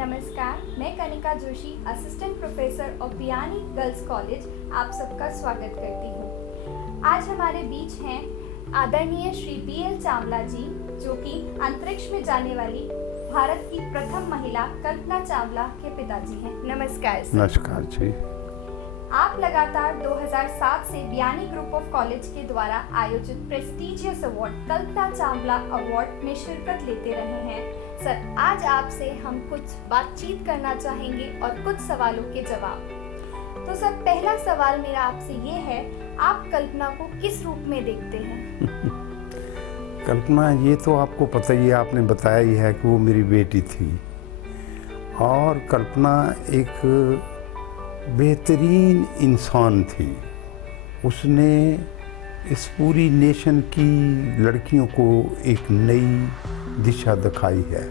नमस्कार, मैं Kanika Joshi, assistant professor of Piyani girls college, आप सबका स्वागत करती हूँ। आज हमारे बीच हैं आदरणीय श्री BL चावला जी, जो कि अंतरिक्ष में जाने वाली भारत की प्रथम महिला कल्पना चावला के पिताजी हैं। नमस्कार सर। नमस्कार जी। आप लगातार 2007 से बियानी ग्रुप ऑफ कॉलेज के द्वारा आयोजित prestigious award Kalpana Chawla award में शिरकत लेते रहे हैं। सर, आज आपसे हम कुछ बातचीत करना चाहेंगे और कुछ सवालों के जवाब। तो सर, पहला सवाल मेरा आपसे ये है, आप कल्पना को किस रूप में देखते हैं? कल्पना, ये तो आपको पता ही है, आपने बताया ही है कि वो मेरी बेटी थी। और कल्पना एक बेहतरीन इंसान थी। उसने इस पूरी नेशन की लड़कियों को एक नई दिशा दिखाई है।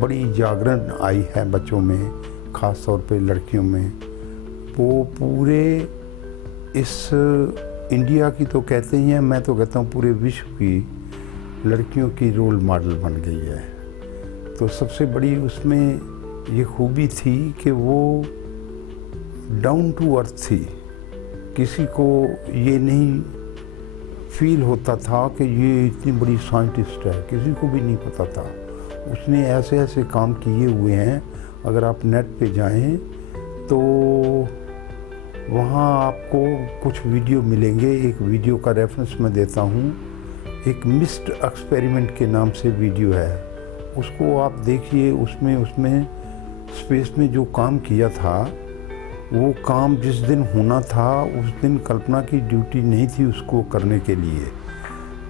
बड़ी जागरण आई है बच्चों में, ख़ास तौर पे लड़कियों में। वो पूरे इस इंडिया की तो कहते ही हैं, मैं तो कहता हूँ पूरे विश्व की लड़कियों की रोल मॉडल बन गई है। तो सबसे बड़ी उसमें ये खूबी थी कि वो डाउन टू अर्थ थी। किसी को ये नहीं फील होता था कि ये इतनी बड़ी साइंटिस्ट है, किसी को भी नहीं पता था। उसने ऐसे ऐसे काम किए हुए हैं, अगर आप नेट पे जाएं तो वहाँ आपको कुछ वीडियो मिलेंगे। एक वीडियो का रेफरेंस मैं देता हूँ, एक मिस्ड एक्सपेरिमेंट के नाम से वीडियो है, उसको आप देखिए। उसमें स्पेस में जो काम किया था, वो काम जिस दिन होना था उस दिन कल्पना की ड्यूटी नहीं थी उसको करने के लिए।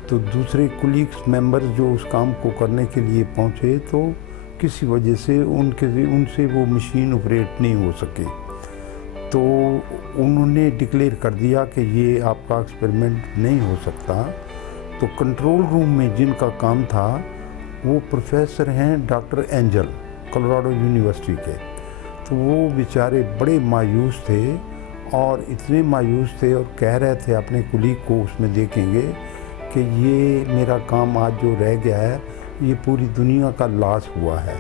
तो दूसरे कुलीग्स मेंबर जो उस काम को करने के लिए पहुंचे, तो किसी वजह से उनसे वो मशीन ऑपरेट नहीं हो सके। तो उन्होंने डिक्लेयर कर दिया कि ये आपका एक्सपेरिमेंट नहीं हो सकता। तो कंट्रोल रूम में जिनका काम था वो प्रोफेसर हैं डॉक्टर एंजल, कोलोराडो यूनिवर्सिटी के। तो वो बेचारे बड़े मायूस थे, और इतने मायूस थे और कह रहे थे अपने कुलीग को उसमें देखेंगे कि ये मेरा काम आज जो रह गया है, ये पूरी दुनिया का लॉस हुआ है।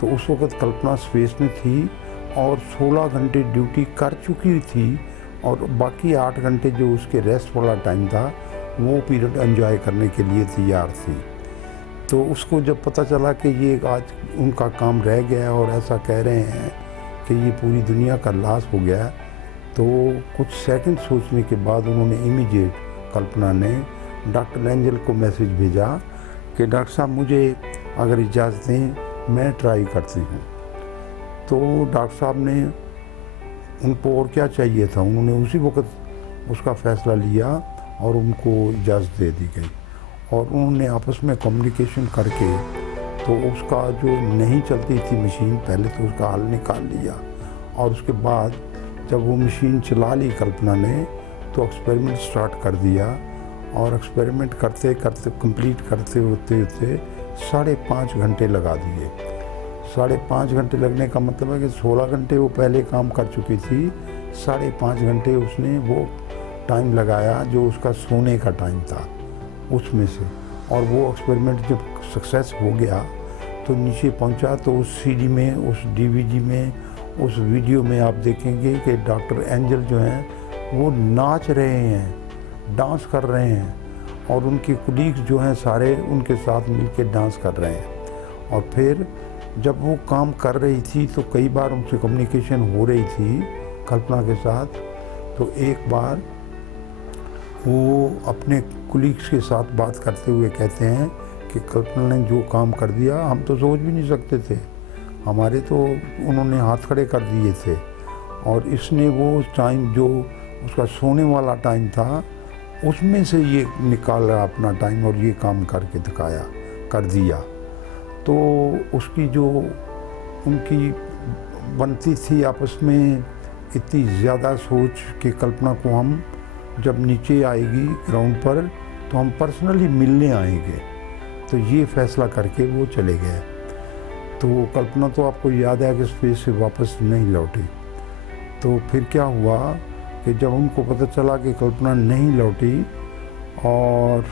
तो उस वक़्त कल्पना स्पेस में थी और 16 घंटे ड्यूटी कर चुकी थी, और बाकी 8 घंटे जो उसके रेस्ट वाला टाइम था, वो पीरियड एंजॉय करने के लिए तैयार थी। तो उसको जब पता चला कि ये आज उनका काम रह गया और ऐसा कह रहे हैं कि ये पूरी दुनिया का लॉस हो गया, तो कुछ सेकंड सोचने के बाद उन्होंने इमीडिएट कल्पना ने डॉक्टर एंजल को मैसेज भेजा कि डॉक्टर साहब, मुझे अगर इजाज़त दें मैं ट्राई करती हूँ। तो डॉक्टर साहब ने, उनको और क्या चाहिए था, उन्होंने उसी वक्त उसका फ़ैसला लिया और उनको इजाज़त दे दी गई। और उन्होंने आपस में कम्युनिकेशन करके तो उसका जो नहीं चलती थी मशीन, पहले तो उसका हल निकाल लिया, और उसके बाद जब वो मशीन चला ली कल्पना ने, तो एक्सपेरिमेंट स्टार्ट कर दिया। और एक्सपेरिमेंट करते करते कंप्लीट करते होते 5.5 घंटे लगा दिए। 5.5 घंटे लगने का मतलब है कि 16 घंटे वो पहले काम कर चुकी थी, 5.5 घंटे उसने वो टाइम लगाया जो उसका सोने का टाइम था उसमें से। और वो एक्सपेरिमेंट जब सक्सेस हो गया तो नीचे पहुंचा, तो उस सीडी में, उस डीवीडी में, उस वीडियो में आप देखेंगे कि डॉक्टर एंजल जो हैं वो नाच रहे हैं, डांस कर रहे हैं, और उनके कुलीग्स जो हैं सारे उनके साथ मिलकर डांस कर रहे हैं। और फिर जब वो काम कर रही थी तो कई बार उनसे कम्युनिकेशन हो रही थी कल्पना के साथ। तो एक बार वो अपने कुलीग्स के साथ बात करते हुए कहते हैं कि कल्पना ने जो काम कर दिया, हम तो सोच भी नहीं सकते थे, हमारे तो उन्होंने हाथ खड़े कर दिए थे। और इसने वो टाइम जो उसका सोने वाला टाइम था, उसमें से ये निकाला अपना टाइम और ये काम करके दिखाया, कर दिया। तो उसकी जो उनकी बनती थी आपस में इतनी ज़्यादा सोच कि कल्पना को हम जब नीचे आएगी ग्राउंड पर तो हम पर्सनली मिलने आएंगे। तो ये फैसला करके वो चले गए। तो कल्पना तो आपको याद है कि स्पेस से वापस नहीं लौटी। तो फिर क्या हुआ कि जब उनको पता चला कि कल्पना नहीं लौटी, और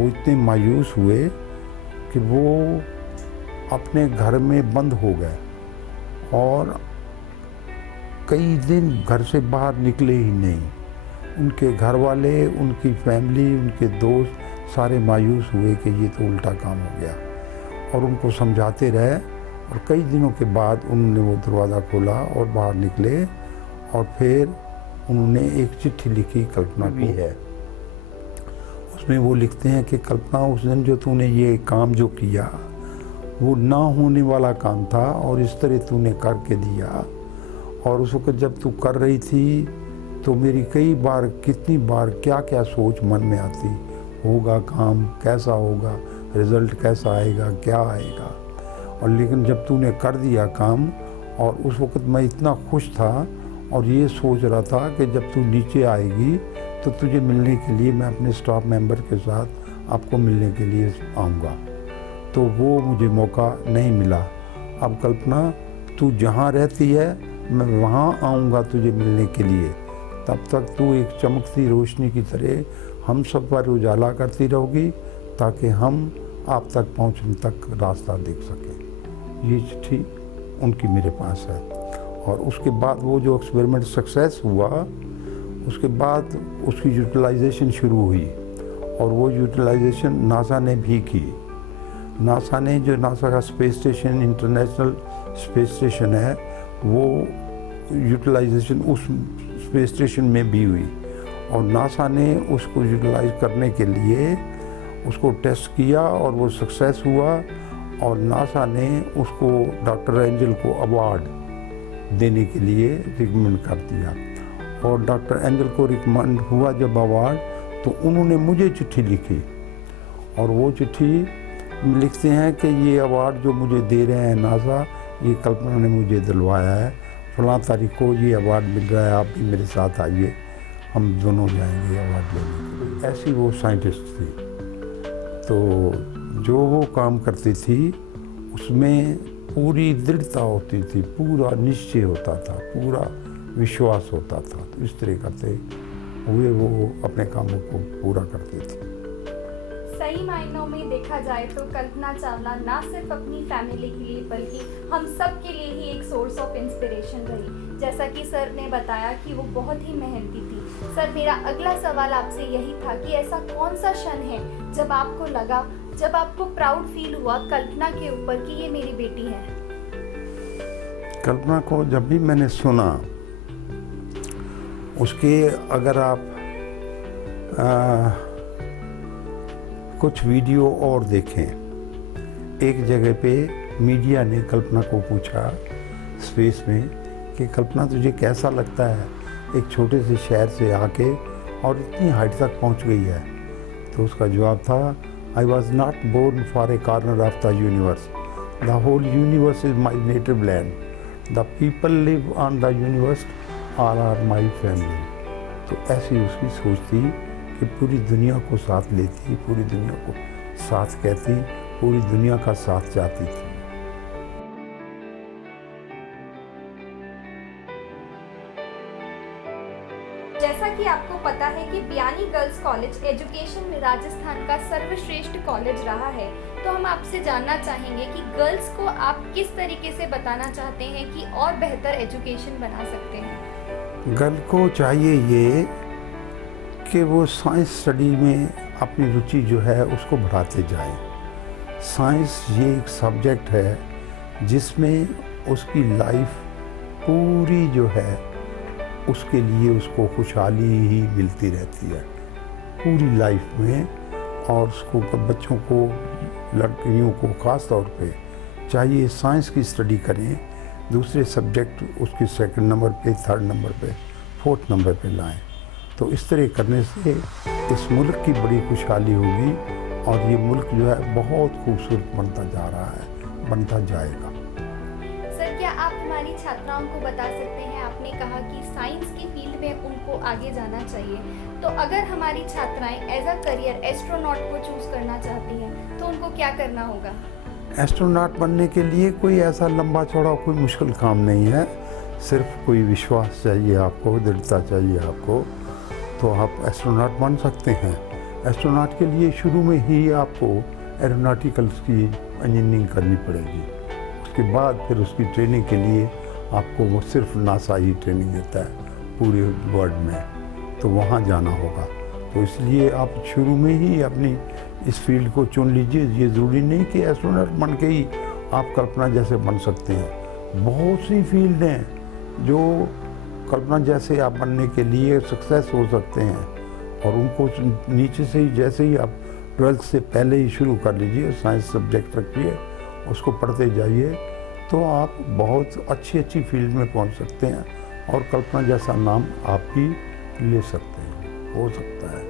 वो इतने मायूस हुए कि वो अपने घर में बंद हो गए। और कई दिन घर से बाहर निकले ही नहीं। उनके घर वाले, उनकी फैमिली, उनके दोस्त सारे मायूस हुए कि ये तो उल्टा काम हो गया, और उनको समझाते रहे। और कई दिनों के बाद उन्होंने वो दरवाज़ा खोला और बाहर निकले, और फिर उन्होंने एक चिट्ठी लिखी कल्पना भी है। उसमें वो लिखते हैं कि कल्पना, उस दिन जो तूने ये काम जो किया वो ना होने वाला काम था, और इस तरह तूने करके दिया। और उस वक्त जब तू कर रही थी तो मेरी कई बार, कितनी बार क्या क्या सोच मन में आती, होगा काम कैसा होगा, रिज़ल्ट कैसा आएगा, क्या आएगा। और लेकिन जब तूने कर दिया काम, और उस वक्त मैं इतना खुश था और ये सोच रहा था कि जब तू नीचे आएगी तो तुझे मिलने के लिए मैं अपने स्टाफ मेंबर के साथ आपको मिलने के लिए आऊँगा। तो वो मुझे मौका नहीं मिला। अब कल्पना, तू जहाँ रहती है मैं वहाँ आऊँगा तुझे मिलने के लिए। तब तक तू एक चमकती रोशनी की तरह हम सब पर उजाला करती रहोगी, ताकि हम आप तक पहुँचने तक रास्ता देख सकें। ये चिट्ठी उनकी मेरे पास है। और उसके बाद वो जो एक्सपेरिमेंट सक्सेस हुआ, उसके बाद उसकी यूटिलाइजेशन शुरू हुई, और वो यूटिलाइजेशन नासा ने भी की। नासा ने, जो नासा का space station, international space station है, वो यूटिलाइजेशन उस स्पेस स्टेशन में भी हुई। और नासा ने उसको यूटिलाइज करने के लिए उसको टेस्ट किया, और वो सक्सेस हुआ। और नासा ने उसको डॉक्टर एंजल को अवार्ड देने के लिए रिकमेंड कर दिया। और डॉक्टर एंजल को रिकमेंड हुआ जब अवार्ड, तो उन्होंने मुझे चिट्ठी लिखी, और वो चिट्ठी लिखते हैं कि ये अवार्ड जो मुझे दे रहे हैं नासा, ये कल्पना ने मुझे दिलवाया है, फलां तारीख को ये अवार्ड मिल रहा है, आप भी मेरे साथ आइए, हम दोनों जाएंगे अवार्ड लेने के लिए। ऐसी वो साइंटिस्ट थी। तो जो वो काम करती थी उसमें पूरी दृढ़ता होती थी, पूरा निश्चय होता था, पूरा विश्वास होता था। तो इस तरह करते हुए वो अपने कामों को पूरा करती थी। सही मायनों में देखा जाए तो कल्पना चावला ना सिर्फ अपनी फैमिली के लिए बल्कि हम सब के लिए ही एक सोर्स ऑफ इंस्पिरेशन रही। जैसा कि सर ने बताया कि वो बहुत ही मेहनती थी। सर, मेरा अगला सवाल आपसे यही था कि ऐसा कौन सा क्षण है जब आपको लगा, जब आपको प्राउड फील हुआ कल्पना के ऊपर कि ये मेरी बेटी है? कल्पना को जब भी मैंने सुना, उसके अगर आप कुछ वीडियो और देखें, एक जगह पे मीडिया ने कल्पना को पूछा स्पेस में कि कल्पना तुझे कैसा लगता है एक छोटे से शहर से आके और इतनी हाइट तक पहुंच गई है। तो उसका जवाब था, I was not born for a corner of the universe, the whole universe is my native land, the people live on the universe all are my family. तो ऐसी उसकी सोच थी कि पूरी दुनिया को साथ लेती, पूरी दुनिया को साथ कहती, पूरी दुनिया का साथ चाहती थी। जैसा कि आपको पता है कि बियानी गर्ल्स कॉलेज एजुकेशन में राजस्थान का सर्वश्रेष्ठ कॉलेज रहा है, तो हम आपसे जानना चाहेंगे कि गर्ल्स को आप किस तरीके से बताना चाहते हैं कि और बेहतर एजुकेशन बना सकते हैं? गर्ल को चाहिए ये कि वो साइंस स्टडी में अपनी रुचि जो है उसको बढ़ाते जाएं। साइंस ये एक सब्जेक्ट है जिसमें उसकी लाइफ पूरी जो है उसके लिए उसको खुशहाली ही मिलती रहती है पूरी लाइफ में। और उसको बच्चों को, लड़कियों को ख़ास तौर पे चाहिए साइंस की स्टडी करें, दूसरे सब्जेक्ट उसके सेकंड नंबर पे, थर्ड नंबर पे, फोर्थ नंबर पे लाएं। तो इस तरह करने से इस मुल्क की बड़ी खुशहाली होगी, और ये मुल्क जो है बहुत खूबसूरत बनता जा रहा है, बनता जाएगा। सर, क्या आप हमारी छात्राओं को बता सकते हैं, आपने कहा कि साइंस की फील्ड में उनको आगे जाना चाहिए, तो अगर हमारी छात्राएं एज अ करियर एस्ट्रोनॉट को चूज करना चाहती हैं तो उनको क्या करना होगा? एस्ट्रोनॉट बनने के लिए कोई ऐसा लंबा चौड़ा कोई मुश्किल काम नहीं है, सिर्फ कोई विश्वास चाहिए आपको, दृढ़ता चाहिए आपको, तो आप एस्ट्रोनॉट बन सकते हैं। एस्ट्रोनॉट के लिए शुरू में ही आपको एरोनॉटिकल्स की इंजीनियरिंग करनी पड़ेगी, उसके बाद फिर उसकी ट्रेनिंग के लिए आपको वो सिर्फ नासा ही ट्रेनिंग देता है पूरे वर्ल्ड में, तो वहाँ जाना होगा। तो इसलिए आप शुरू में ही अपनी इस फील्ड को चुन लीजिए। ये ज़रूरी नहीं कि एस्ट्रोनॉट बन के ही आप कल्पना जैसे बन सकते हैं। बहुत सी फील्ड हैं जो कल्पना जैसे आप बनने के लिए सक्सेस हो सकते हैं, और उनको नीचे से ही, जैसे ही आप 12th से पहले ही शुरू कर लीजिए, साइंस सब्जेक्ट रखिए, उसको पढ़ते जाइए, तो आप बहुत अच्छी फील्ड में पहुंच सकते हैं और कल्पना जैसा नाम आप भी ले सकते हैं, हो सकता है।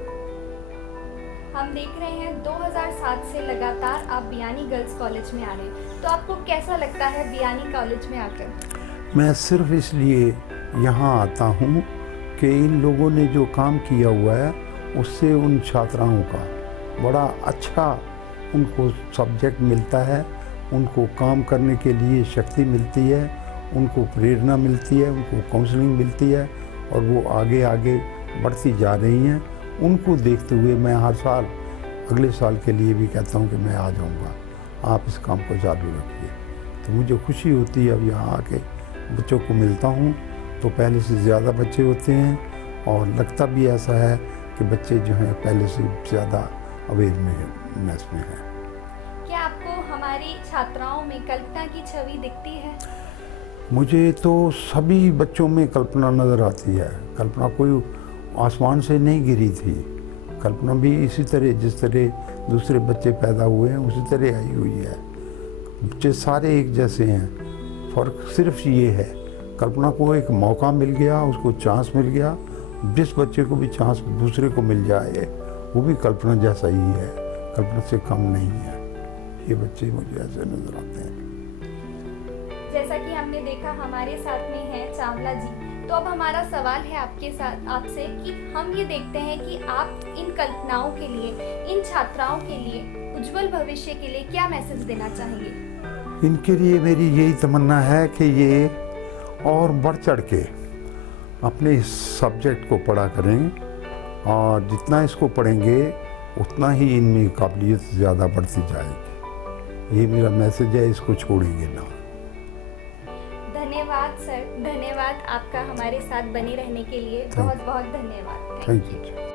हम देख रहे हैं 2007 से लगातार आप बियानी गर्ल्स कॉलेज में आ रहे हैं, तो आपको कैसा लगता है बियानी कॉलेज में आकर? मैं सिर्फ इसलिए यहाँ आता हूँ कि इन लोगों ने जो काम किया हुआ है उससे उन छात्राओं का बड़ा अच्छा उनको सब्जेक्ट मिलता है, उनको काम करने के लिए शक्ति मिलती है, उनको प्रेरणा मिलती है, उनको काउंसलिंग मिलती है, और वो आगे आगे बढ़ती जा रही हैं। उनको देखते हुए मैं हर साल अगले साल के लिए भी कहता हूँ कि मैं आ जाऊँगा, आप इस काम को चालू रखिए। तो मुझे खुशी होती है अब यहाँ आके बच्चों को मिलता हूँ, तो पहले से ज़्यादा बच्चे होते हैं, और लगता भी ऐसा है कि बच्चे जो हैं पहले से ज़्यादा अवेयरनेस में हैं। क्या आपको हमारी छात्राओं में कल्पना की छवि दिखती है? मुझे तो सभी बच्चों में कल्पना नज़र आती है। कल्पना कोई आसमान से नहीं गिरी थी, कल्पना भी इसी तरह जिस तरह दूसरे बच्चे पैदा हुए हैं उसी तरह आई हुई है। बच्चे सारे एक जैसे हैं, फ़र्क सिर्फ ये है कल्पना को एक मौका मिल गया, उसको चांस मिल गया। जिस बच्चे को भी चांस दूसरे को मिल जाए वो भी कल्पना जैसा ही है, कल्पना से कम नहीं है। ये बच्चे मुझे ऐसे नजर आते हैं। जैसा कि हमने देखा हमारे साथ में हैं चावला जी, तो अब हमारा सवाल है आपके साथ आपसे कि हम ये देखते हैं कि आप इन कल्पनाओं के लिए, इन छात्राओं के लिए, उज्जवल भविष्य के लिए क्या मैसेज देना चाहेंगे? इनके लिए मेरी यही तमन्ना है कि ये और बढ़ चढ़ के अपने इस सब्जेक्ट को पढ़ा करें, और जितना इसको पढ़ेंगे उतना ही इनमें काबिलियत ज़्यादा बढ़ती जाएगी। ये मेरा मैसेज है, इसको छोड़ेंगे ना। धन्यवाद सर, धन्यवाद आपका हमारे साथ बने रहने के लिए, बहुत बहुत धन्यवाद। Thank you.